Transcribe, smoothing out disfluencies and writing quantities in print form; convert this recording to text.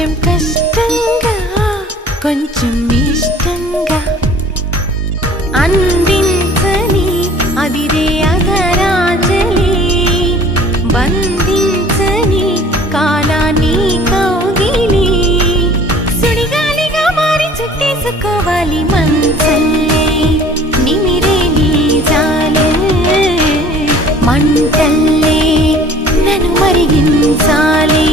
కొంచెం కష్టంగా కొంచెం ఇష్టంగా అందించని అదిరే అధరాజలి బంధించని కాలాన్ని కౌగిలి సుడిగాలిగా మారి చుట్టేసుకోవాలి మంచల్లే నిమిరే నీ జాలే మంటల్లే నన్ను మరిగించాలి